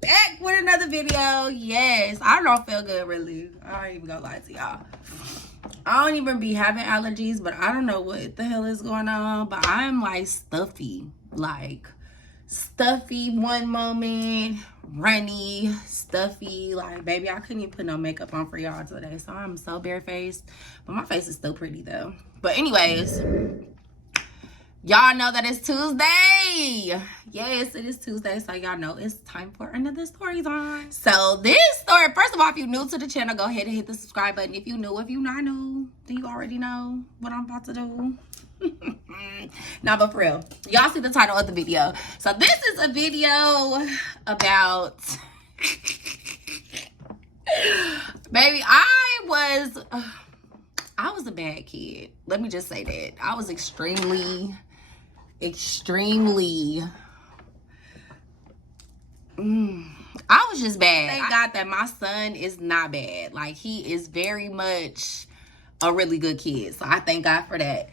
back with another video. Yes, I don't feel good really. I ain't even gonna lie to y'all. I don't even be having allergies, but I don't know what the hell is going on. But I'm like stuffy. Like stuffy one moment, runny, stuffy. Like, baby, I couldn't even put no makeup on for y'all today. So I'm so barefaced. But my face is still pretty though. But anyways, y'all know that it's Tuesday. Yes, it is Tuesday. So y'all know it's time for another story time. So this story, first of all, if you're new to the channel, go ahead and hit the subscribe button. If you new, if you not new, then you already know what I'm about to do. Nah, but for real, y'all see the title of the video. So this is a video about baby, I was a bad kid. Let me just say that. I was extremely I was just bad. Thank God that my son is not bad. Like, he is very much a really good kid. So I thank God for that.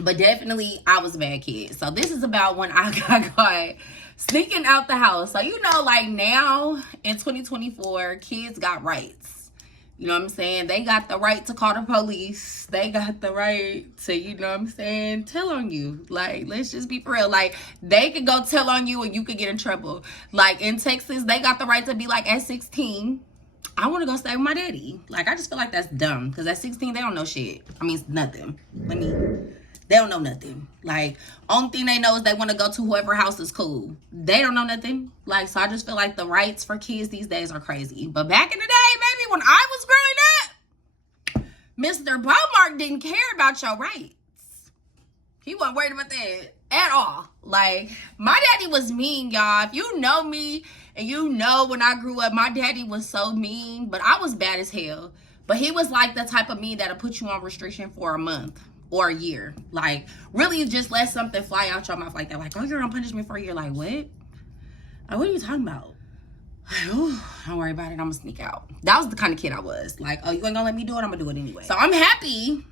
But definitely I was a bad kid. So this is about when I got caught sneaking out the house. So you know, like now in 2024, kids got rights. You know what I'm saying? They got the right to call the police. They got the right to, you know what I'm saying, tell on you. Like, let's just be for real. Like, they could go tell on you and you could get in trouble. Like, in Texas, they got the right to be like, at 16, I want to go stay with my daddy. Like, I just feel like that's dumb. Because at 16, they don't know shit. I mean, it's nothing. They don't know nothing. Like, only thing they know is they want to go to whoever house is cool. They don't know nothing. Like, so I just feel like the rights for kids these days are crazy. But back in the day, baby, when I was growing up, Mr. Beaumark didn't care about your rights. He wasn't worried about that at all. Like, my daddy was mean, y'all. If you know me and you know when I grew up, my daddy was so mean. But I was bad as hell. But he was like the type of mean that'll put you on restriction for a month or a year. Like, really just let something fly out your mouth like that. Like, oh, you're on punishment for a year. Like, what? Like, what are you talking about? Like, oh, don't worry about it. I'm gonna sneak out. That was the kind of kid I was. Like, oh, you ain't gonna let me do it? I'm gonna do it anyway. So I'm happy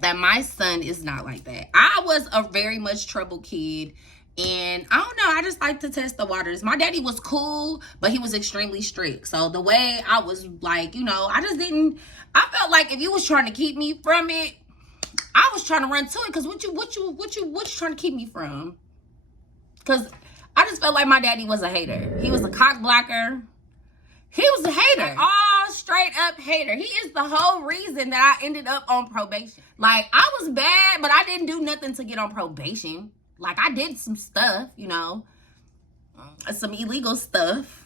that my son is not like that. I was a very much troubled kid. And I don't know, I just like to test the waters. My daddy was cool, but he was extremely strict. So the way I was like, you know, I felt like if you was trying to keep me from it, I was trying to run to it. Because what you trying to keep me from? Because I just felt like my daddy was a hater. He was a cock blocker. He was a hater. Like, all straight up hater. He is the whole reason that I ended up on probation. Like, I was bad, but I didn't do nothing to get on probation. Like, I did some stuff, you know, some illegal stuff.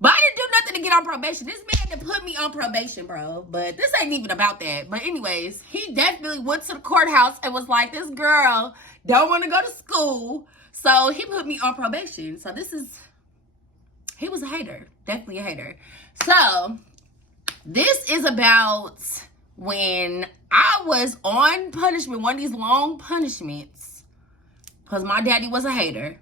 But I didn't do nothing to get on probation. This man that put me on probation, bro. But this ain't even about that. But anyways, he definitely went to the courthouse and was like, this girl don't want to go to school. So he put me on probation. So he was a hater. Definitely a hater. So this is about when I was on punishment, one of these long punishments. Because my daddy was a hater.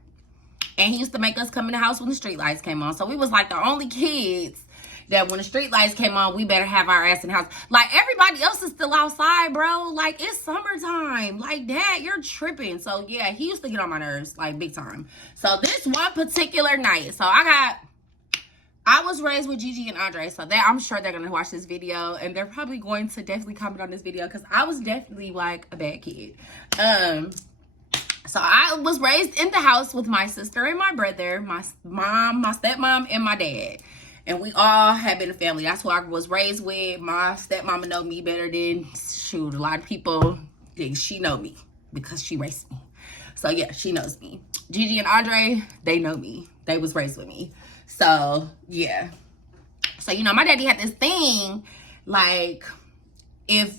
And he used to make us come in the house when the street lights came on. So we was like the only kids that when the street lights came on, we better have our ass in the house. Like, everybody else is still outside, bro. Like, it's summertime. Like, Dad, you're tripping. So, yeah, he used to get on my nerves, like, big time. So, this one particular night. So, I was raised with Gigi and Andre. So, I'm sure they're going to watch this video. And they're probably going to definitely comment on this video. Because I was definitely, like, a bad kid. So I was raised in the house with my sister and my brother, my mom, my stepmom, and my dad. And we all had been a family. That's who I was raised with. My stepmama know me better than, shoot, a lot of people think she know me because she raised me. So yeah, she knows me. Gigi and Andre, they know me. They was raised with me. So yeah. So, you know, my daddy had this thing, like, if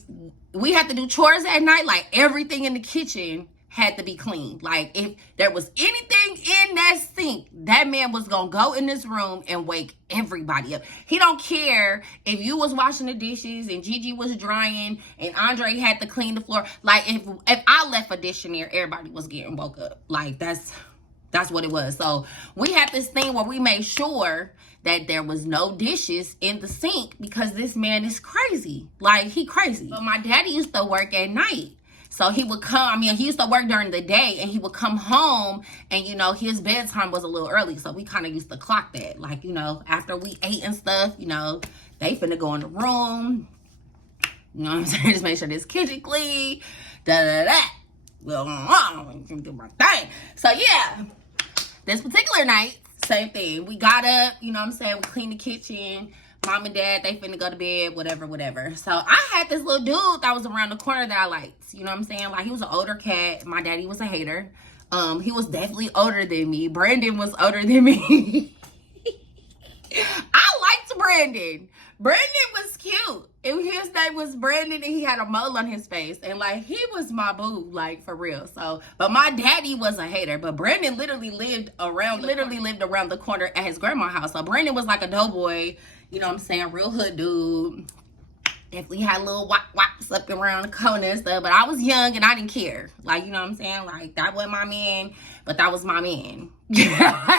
we had to do chores at night, like, everything in the kitchen had to be clean. Like, if there was anything in that sink, that man was gonna go in this room and wake everybody up. He don't care if you was washing the dishes and Gigi was drying and Andre had to clean the floor. Like, if I left a dish in there, everybody was getting woke up. Like, that's what it was. So we had this thing where we made sure that there was no dishes in the sink because this man is crazy. Like, he crazy. But my daddy used to work at night. So he would come, I mean, he used to work during the day, and he would come home, and, you know, his bedtime was a little early. So we kind of used to clock that. Like, you know, after we ate and stuff, you know, they finna go in the room. You know what I'm saying? Just make sure this kitchen clean. Da-da-da. Well, do my thing. So, yeah. This particular night, same thing. We got up, you know what I'm saying? We cleaned the kitchen. Mom and dad, they finna go to bed, whatever. So I had this little dude that was around the corner that I liked. You know what I'm saying? Like, he was an older cat. My daddy was a hater. He was definitely older than me. Brandon was older than me. I liked Brandon. Brandon was cute. And his name was Brandon, and he had a mole on his face. And, like, he was my boo, like, for real. So, but my daddy was a hater. But Brandon literally lived around the corner at his grandma's house. So, Brandon was like a doughboy. You know what I'm saying? Real hood dude. Definitely had little wops up around the corner and stuff. But I was young and I didn't care. Like, you know what I'm saying? Like, that wasn't my man, but that was my man. But he wasn't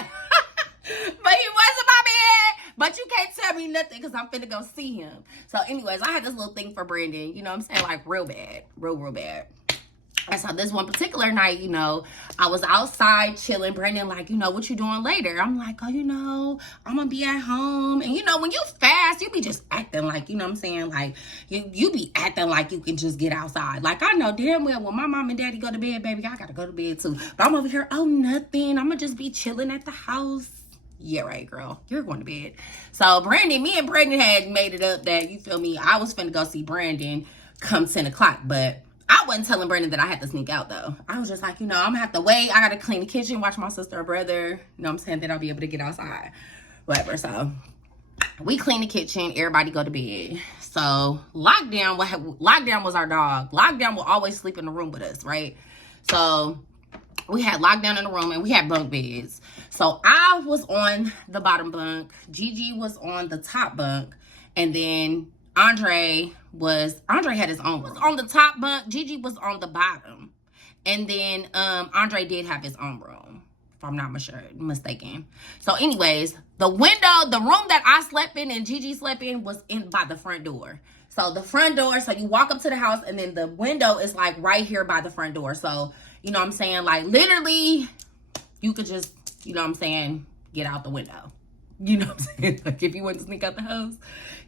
my man. But you can't tell me nothing because I'm finna go see him. So anyways, I had this little thing for Brandon. You know what I'm saying? Like, real bad. Real bad. And so this one particular night, you know, I was outside chilling. Brandon like, you know, what you doing later? I'm like, oh, you know, I'm going to be at home. And, you know, when you fast, you be just acting like, you know what I'm saying? Like, you be acting like you can just get outside. Like, I know damn well when my mom and daddy go to bed, baby, I got to go to bed too. But I'm over here, oh, nothing. I'm going to just be chilling at the house. Yeah, right, girl. You're going to bed. So, me and Brandon had made it up that, you feel me, I was finna go see Brandon come 10 o'clock. But I wasn't telling Brandon that I had to sneak out, though. I was just like, you know, I'm going to have to wait. I got to clean the kitchen, watch my sister or brother. You know what I'm saying? Then I'll be able to get outside. Whatever. So, we clean the kitchen. Everybody go to bed. So, Lockdown was our dog. Lockdown will always sleep in the room with us, right? So, we had Lockdown in the room, and we had bunk beds. So, I was on the bottom bunk. Gigi was on the top bunk. And then Andre had his own room. On the top bunk, Gigi was on the bottom. And then Andre did have his own room, if I'm not mistaken. So anyways, the room that I slept in and Gigi slept in was in by the front door. So the front door, so you walk up to the house, and then the window is like right here by the front door. So, you know what I'm saying? Like, literally, you could just, you know what I'm saying, get out the window. You know what I'm saying? Like, if you want to sneak out the house,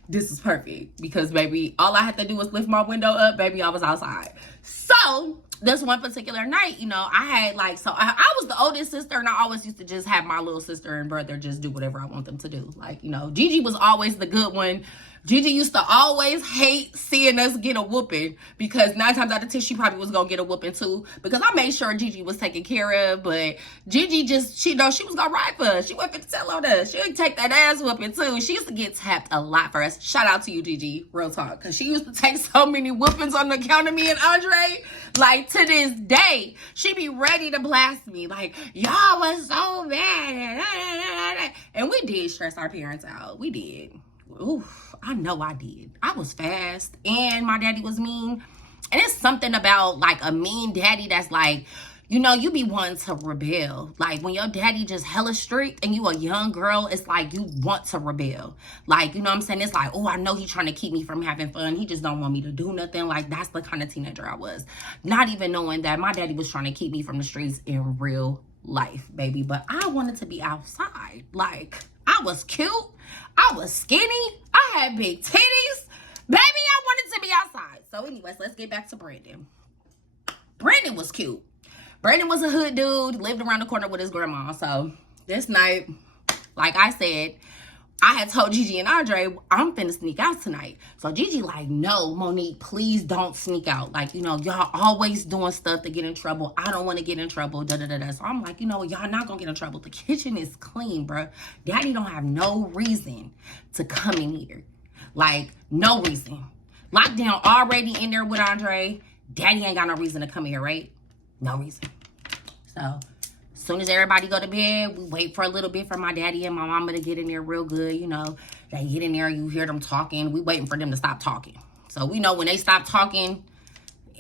this is perfect. Because, baby, all I had to do was lift my window up, baby, I was outside. So, this one particular night, you know, I had, like, so I was the oldest sister, and I always used to just have my little sister and brother just do whatever I want them to do. Like, you know, Gigi was always the good one. Gigi used to always hate seeing us get a whooping, because 9 times out of 10, she probably was going to get a whooping too, because I made sure Gigi was taken care of. But Gigi just, she was going to ride for us. She wasn't to tell on us. She would take that ass whooping too. She used to get tapped a lot for us. Shout out to you, Gigi. Real talk. Because she used to take so many whoopings on the count of me and Andre. Like, to this day, she be ready to blast me. Like, y'all was so bad. And we did stress our parents out. We did. Oof, I know I did. I was fast, and my daddy was mean. And it's something about, like, a mean daddy that's like, you know, you be wanting to rebel. Like, when your daddy just hella strict and you a young girl, it's like you want to rebel. Like, you know what I'm saying? It's like, oh, I know he's trying to keep me from having fun. He just don't want me to do nothing. Like, that's the kind of teenager I was. Not even knowing that my daddy was trying to keep me from the streets in real life, baby. But I wanted to be outside. Like, I was cute. I was skinny. I had big titties. Baby, I wanted to be outside. So anyways, let's get back to Brandon. Brandon was cute. Brandon was a hood dude, lived around the corner with his grandma. So this night, like I said, I had told Gigi and Andre, I'm finna sneak out tonight. So Gigi like, no, Monique, please don't sneak out. Like, you know, y'all always doing stuff to get in trouble. I don't want to get in trouble, da-da-da-da. So I'm like, you know, y'all not gonna get in trouble. The kitchen is clean, bro. Daddy don't have no reason to come in here. Like, no reason. Lockdown already in there with Andre. Daddy ain't got no reason to come in here, right? No reason. So as soon as everybody go to bed, we wait for a little bit for my daddy and my mama to get in there real good. You know, they get in there, you hear them talking. We waiting for them to stop talking. So we know when they stop talking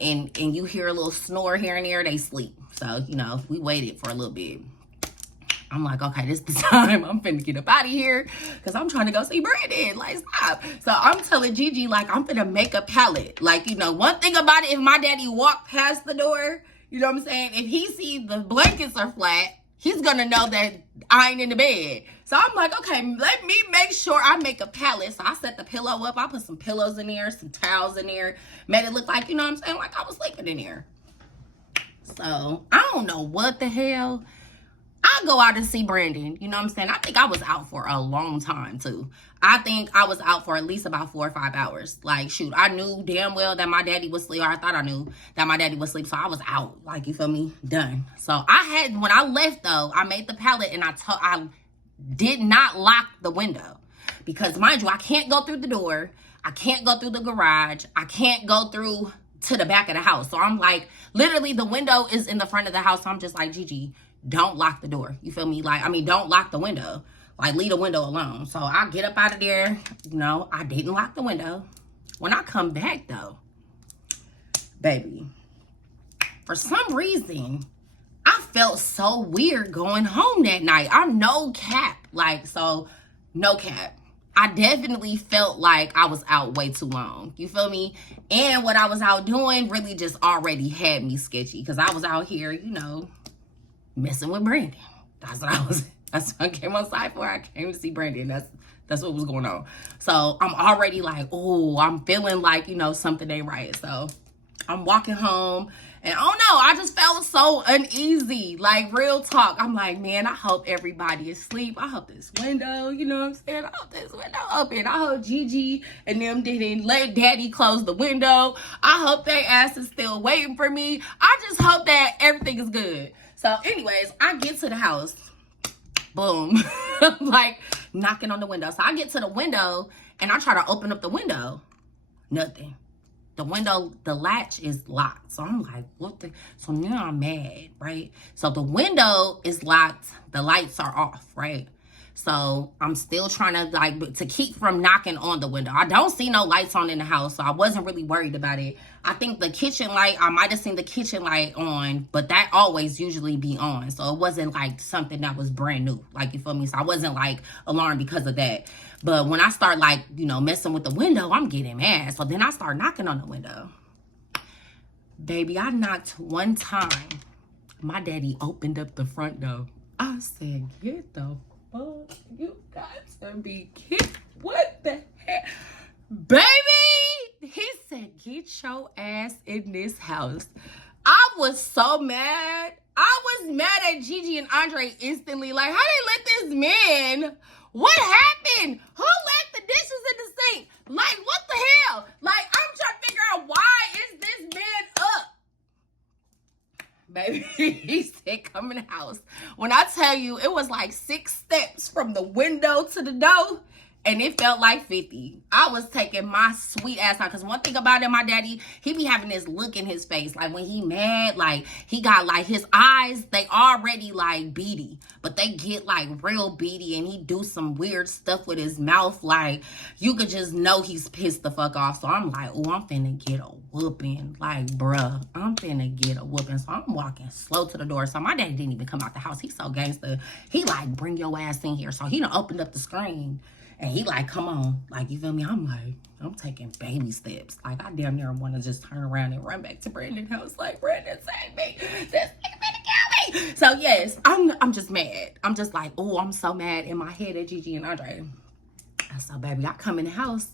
and you hear a little snore here and there, they sleep. So, you know, we waited for a little bit. I'm like, okay, this is the time. I'm finna get up out of here because I'm trying to go see Brandon. Like, stop. So I'm telling Gigi, like, I'm finna make a pallet. Like, you know, one thing about it, if my daddy walked past the door, you know what I'm saying? If he sees the blankets are flat, he's gonna know that I ain't in the bed. So I'm like, okay, let me make sure I make a pallet. So I set the pillow up. I put some pillows in there, some towels in there. Made it look like, you know what I'm saying? Like I was sleeping in there. So I don't know what the hell. I go out and see Brandon. You know what I'm saying? I think I was out for a long time too. I think I was out for at least about 4 or 5 hours. Like, shoot, I knew damn well that my daddy was asleep, or I thought I knew that my daddy was asleep. So I was out, like, you feel me? Done. So when I left though, I made the pallet and I did not lock the window because, mind you, I can't go through the door. I can't go through the garage. I can't go through to the back of the house. So I'm like, literally the window is in the front of the house. So I'm just like, Gigi, don't lock the door. You feel me? Like, I mean, don't lock the window. Like, leave the window alone. So I get up out of there. You know, I didn't lock the window. When I come back though, baby, for some reason, I felt so weird going home that night. I'm no cap. Like, so no cap. I definitely felt like I was out way too long. You feel me? And what I was out doing really just already had me sketchy. Because I was out here, you know, messing with Brandon. That's what I was. That's what I came outside for. I came to see Brandon. That's what was going on. So I'm already like, oh, I'm feeling like, you know, something ain't right. So I'm walking home. And oh no, I just felt so uneasy. Like, real talk. I'm like, man, I hope everybody is asleep. I hope this window, you know what I'm saying? I hope this window open. I hope Gigi and them didn't let daddy close the window. I hope their ass is still waiting for me. I just hope that everything is good. So anyways, I get to the house. Boom. Like, knocking on the window. So I get to the window and I try to open up the window. Nothing. The window, the latch is locked. So I'm like, what the? So now I'm mad, right? So the window is locked. The lights are off, right? So I'm still trying to, like, to keep from knocking on the window. I don't see no lights on in the house, so I wasn't really worried about it. I think the kitchen light, I might have seen the kitchen light on, but that always usually be on. So it wasn't like something that was brand new, like, you feel me? So I wasn't like alarmed because of that. But when I start, like, you know, messing with the window, I'm getting mad. So then I start knocking on the window. Baby, I knocked one time. My daddy opened up the front door. I said, get the fuck, you got to be kidding. What the heck? Baby, he said, get your ass in this house. I was so mad. I was mad at Gigi and Andre instantly. Like, how they let this man? What happened? Who left the dishes in the sink? Like, what the hell? Like, I'm trying to figure out, why is this man up? Baby, he said, come in the house. When I tell you, it was like 6 steps from the window to the door. And it felt like 50. I was taking my sweet ass out. Because one thing about him, my daddy, he be having this look in his face. Like, when he mad, like, he got, like, his eyes, they already, like, beady. But they get, like, real beady. And he do some weird stuff with his mouth. Like, you could just know he's pissed the fuck off. So I'm like, oh, I'm finna get a whooping. Like, bruh, I'm finna get a whooping. So I'm walking slow to the door. So my daddy didn't even come out the house. He's so gangster. He, like, bring your ass in here. So he done opened up the screen. And he like, come on. Like, you feel me? I'm like, I'm taking baby steps. Like, I damn near want to just turn around and run back to Brandon's house. Like, Brandon, save me. This nigga finna kill me. So, yes, I'm just mad. I'm just like, oh, I'm so mad in my head at Gigi and Andre. So, baby, I come in the house.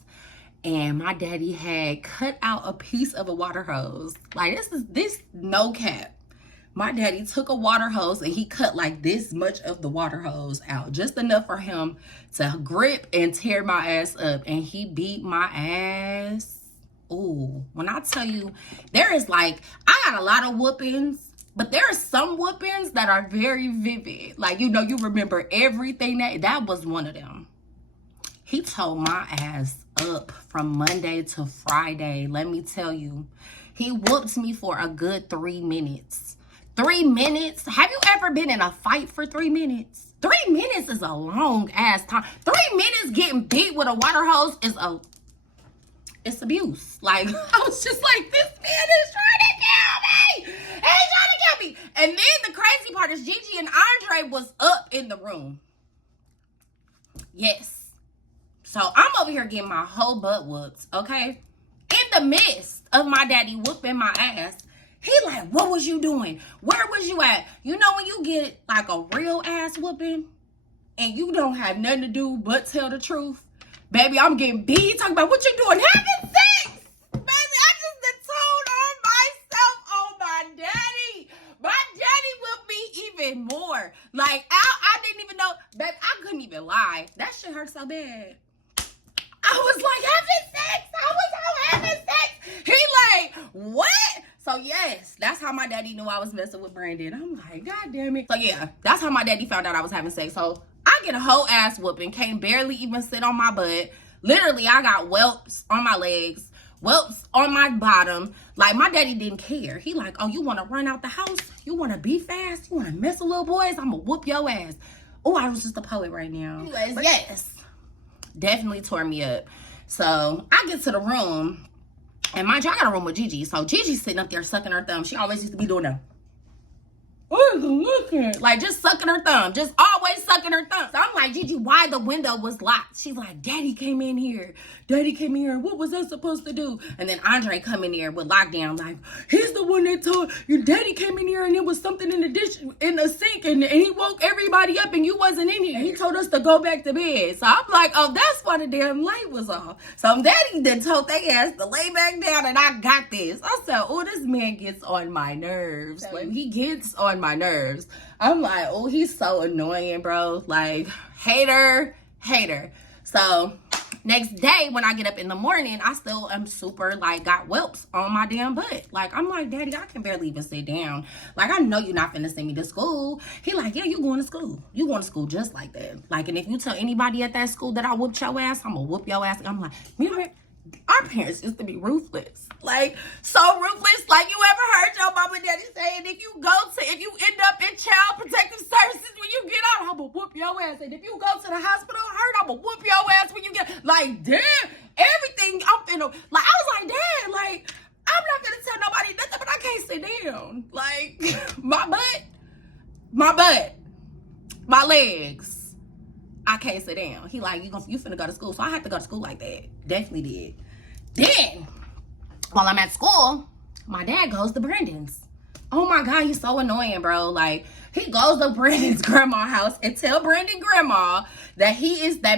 And my daddy had cut out a piece of a water hose. Like, this no cap. My daddy took a water hose and he cut like this much of the water hose out. Just enough for him to grip and tear my ass up. And he beat my ass. Ooh, when I tell you, there is like, I got a lot of whoopings. But there are some whoopings that are very vivid. Like, you know, you remember everything. That was one of them. He tore my ass up from Monday to Friday. Let me tell you. He whooped me for a good 3 minutes. 3 minutes? Have you ever been in a fight for 3 minutes? 3 minutes is a long ass time. 3 minutes getting beat with a water hose is it's abuse. Like, I was just like, this man is trying to kill me. He's trying to kill Exactly. And then the crazy part is Gigi and Andre was up in the room. Yes. So I'm over here getting my whole butt whooped, okay? In the midst of my daddy whooping my ass, he like, what was you doing? Where was you at? You know when you get like a real ass whooping and you don't have nothing to do but tell the truth? Baby, I'm getting beat talking about what you doing, having sex. Baby, I just done told on myself on my daddy. My daddy will be even more. Like, I didn't even know. Baby, I couldn't even lie. That shit hurt so bad. I was like, having sex. I was out having sex. He like, what? So yes, that's how my daddy knew I was messing with Brandon. I'm like, God damn it. So yeah, that's how my daddy found out I was having sex. So I get a whole ass whooping, can't barely even sit on my butt. Literally, I got whelps on my legs, whelps on my bottom. Like, my daddy didn't care. He like, oh, you want to run out the house? You want to be fast? You want to mess with little boys? I'm going to whoop your ass. Oh, I was just a poet right now. Anyways, yes. Definitely tore me up. So I get to the room, and mind you, I got a room with Gigi. So Gigi's sitting up there sucking her thumb. She always used to be doing that. Like, just sucking her thumb. Just always sucking her thumb. So I'm like, Gigi, why the window was locked? She's like, Daddy came in here. Daddy came in here. What was I supposed to do? And then Andre come in here with lockdown. Like, he's the one that told your daddy came in here and there was something in the dish, in the sink. And he woke everybody up and you wasn't in here. He told us to go back to bed. So I'm like, oh, that's why the damn light was off. So Daddy then told they ass to lay back down and I got this. I said, oh, this man gets on my nerves. Like, he gets on my nerves. I'm like, oh, he's so annoying, bro. Like, hater. So next day when I get up in the morning, I still am super, like, got whelps on my damn butt. Like, I'm like, Daddy, I can barely even sit down. Like, I know you're not finna send me to school. He like, yeah, you going to school. You going to school just like that. Like, and if you tell anybody at that school that I whooped your ass, I'm gonna whoop your ass. I'm like, our parents used to be ruthless. Like, so ruthless. Like, you ever heard your mama and daddy saying, if you end up in child protective services when you get out, I'm gonna whoop your ass. And if you go to the hospital hurt, I'm gonna whoop your ass when you get, like, damn, everything I'm finna, like, I was like, Dad, like, I'm not gonna tell nobody nothing, but I can't sit down. Like, my butt, my legs, I can't sit down. He like, you finna go to school. So I had to go to school like that. Definitely did. Then, while I'm at school, my dad goes to Brandon's. Oh my God, he's so annoying, bro. Like, he goes to Brandon's grandma's house and tell Brandon grandma that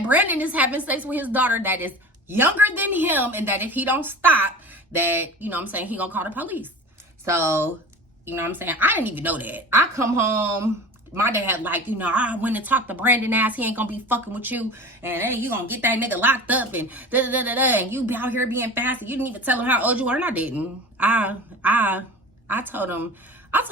Brandon is having sex with his daughter that is younger than him, and that if he don't stop, that, you know what I'm saying, he gonna call the police. So, you know what I'm saying, I didn't even know that. I come home, my dad like, you know, I went and talked to Brandon ass, he ain't gonna be fucking with you, and hey, you gonna get that nigga locked up, and da-da-da-da-da, and you be out here being fast, and you didn't even tell him how old you were. And I didn't. I told him, I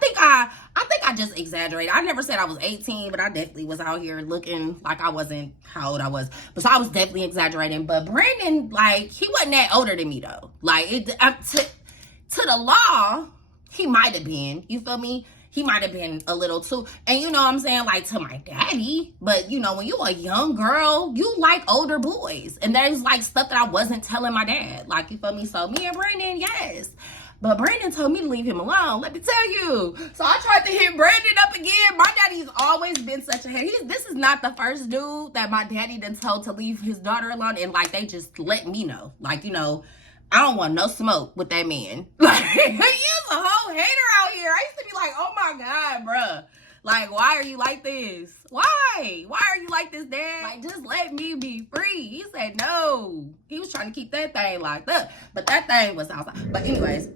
think I just exaggerated. I never said I was 18, but I definitely was out here looking like I wasn't how old I was. But so I was definitely exaggerating. But Brandon, like, he wasn't that older than me though. Like, to the law, he might have been. You feel me? He might have been a little too. And you know what I'm saying? Like, to my daddy. But, you know, when you a young girl, you like older boys. And there's, like, stuff that I wasn't telling my dad. Like, you feel me? So, me and Brandon, yes. But Brandon told me to leave him alone. Let me tell you. So, I tried to hit Brandon up again. My daddy's always been such a head. This is not the first dude that my daddy done told to leave his daughter alone. And, like, they just let me know. Like, you know, I don't want no smoke with that man. Like, he is a whole hater out here. I used to be like, oh my God, bruh. Like, why are you like this? Why? Why are you like this, Dad? Like, just let me be free. He said no. He was trying to keep that thing locked up. But that thing was outside. But anyways,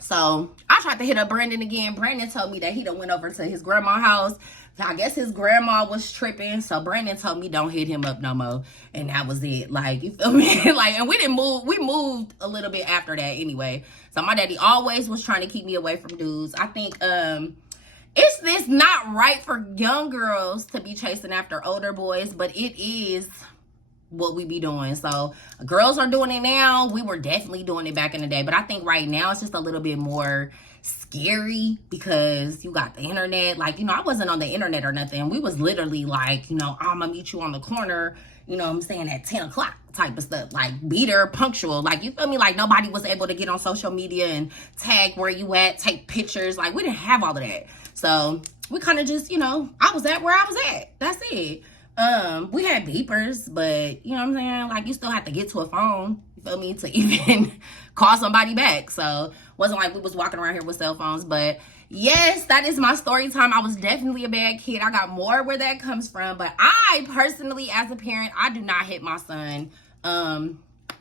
so I tried to hit up Brandon again. Brandon told me that he done went over to his grandma's house. I guess his grandma was tripping, so Brandon told me don't hit him up no more, and that was it. Like, you feel me? Like, and we didn't move. We moved a little bit after that anyway. So my daddy always was trying to keep me away from dudes. I think it's not right for young girls to be chasing after older boys, but it is what we be doing. So girls are doing it now. We were definitely doing it back in the day, but I think right now it's just a little bit more scary because you got the internet. Like, you know, I wasn't on the internet or nothing. We was literally like, you know, I'm gonna meet you on the corner, you know what I'm saying, at 10 o'clock type of stuff. Like, be there punctual. Like, you feel me? Like, nobody was able to get on social media and tag where you at, take pictures. Like, we didn't have all of that. So we kind of just, you know, I was at where I was at. That's it. We had beepers, but you know what I'm saying? Like, you still have to get to a phone, you feel me, to even call somebody back. So wasn't like we was walking around here with cell phones. But yes, that is my story time. I was definitely a bad kid. I got more where that comes from. But I personally, as a parent, I do not hit my son.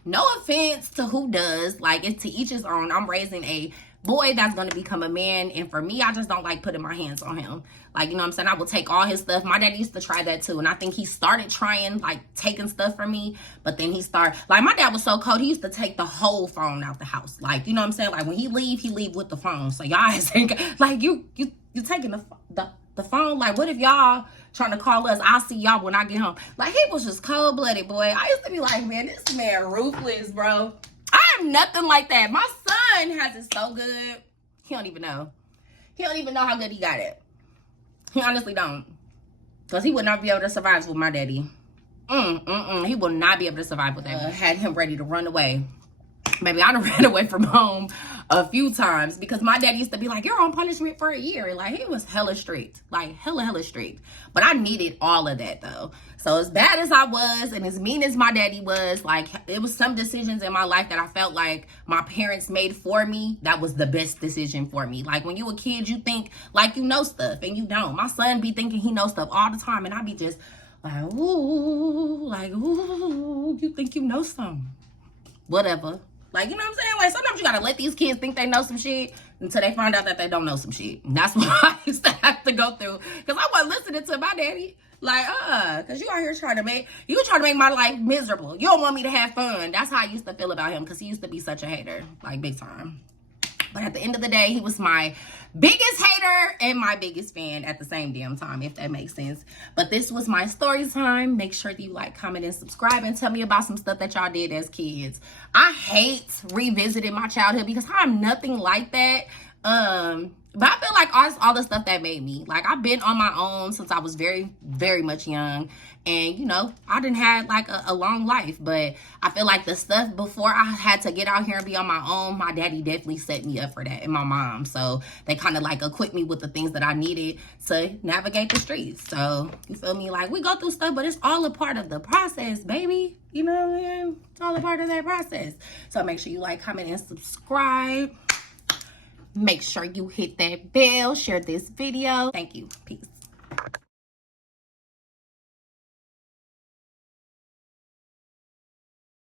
No offense to who does. Like, it's to each his own. I'm raising a boy that's going to become a man, and for me, I just don't like putting my hands on him. Like, you know what I'm saying? I will take all his stuff. My dad used to try that too, and I think he started trying, like, taking stuff from me, but then he started, like, my dad was so cold, he used to take the whole phone out the house. Like, you know what I'm saying? Like, when he leave with the phone. So y'all think, like, you taking the phone? Like, what if y'all trying to call us? I'll see y'all when I get home. Like, he was just cold-blooded, boy. I used to be like, man, this man ruthless, bro. I'm nothing like that. My son has it so good. He don't even know. He don't even know how good he got it. He honestly don't. Because he would not be able to survive with my daddy. He will not be able to survive with that. Had him ready to run away. Maybe I done ran away from home a few times because my dad used to be like, you're on punishment for a year. Like, he was hella strict. Like, hella strict. But I needed all of that, though. So as bad as I was and as mean as my daddy was, like, it was some decisions in my life that I felt like my parents made for me. That was the best decision for me. Like, when you a kid, you think like you know stuff and you don't. My son be thinking he knows stuff all the time, and I be just like, ooh, you think you know something. Whatever. Like, you know what I'm saying? Like, sometimes you gotta let these kids think they know some shit until they find out that they don't know some shit. And that's what I used to have to go through. Because I wasn't listening to my daddy. Like, because you out here trying to make my life miserable. You don't want me to have fun. That's how I used to feel about him, because he used to be such a hater. Like, big time. But at the end of the day, he was my biggest hater and my biggest fan at the same damn time, if that makes sense. But this was my story time. Make sure that you like, comment, and subscribe, and tell me about some stuff that y'all did as kids. I hate revisiting my childhood because I'm nothing like that. But I feel like all the stuff that made me. Like, I've been on my own since I was very, very much young. And, you know, I didn't have, like, a long life. But I feel like the stuff before I had to get out here and be on my own, my daddy definitely set me up for that, and my mom. So they kind of, like, equipped me with the things that I needed to navigate the streets. So, you feel me? Like, we go through stuff, but it's all a part of the process, baby. You know what I mean? It's all a part of that process. So make sure you like, comment, and subscribe. Make sure you hit that bell. Share this video. Thank you. Peace.